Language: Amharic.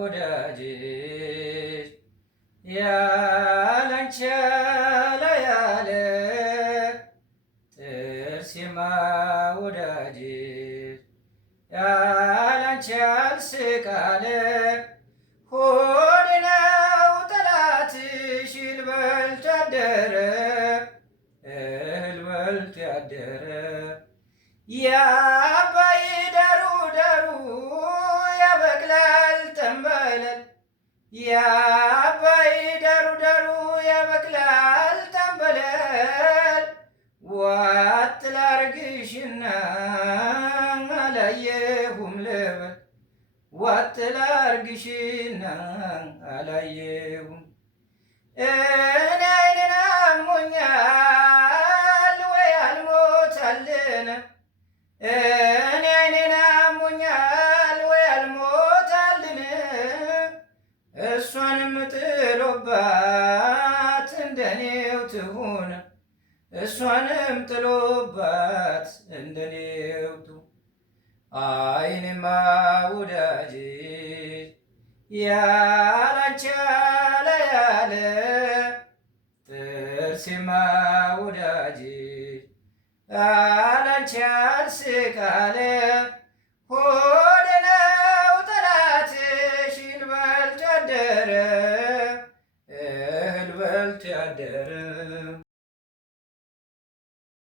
ወዳጅሽ ያላንቺ ያላያለ ጥርሴማ ወዳጅሽ ያላንቺ ያልስቃለ ሆዴ ነው ጠላትሽ እህል በልቶ ያደረ እህል በልቶ ያደረ የአባይ ዳሩ ዳሩ ያበቅላል ጠንበለል የአባይ ዳሩ ዳሩ ያበቅላል ጠንበለል ዋጥ ላርግሽና አላየሁም ልበል ዋጥ ላርግሽና አላየሁም እኔ አይኔን አሞኛል ወይ አልሞታልን እኔ አይኔን አሞኛል ወይ አልሞታልን እሷንም ጥሎባት እንደኔው ትሁን እሷንም ጥሎባት እንደኔው ትሁን አይኔማ ወዳጅሽ ያላንቺ ያላያለ ጥርሴማ ወዳጅሽ ያላንቺ ያልስቃለ ሆዴ ነው ጠላትሽ እህል በልቶ ያደረ እህል በልቶ ያደረ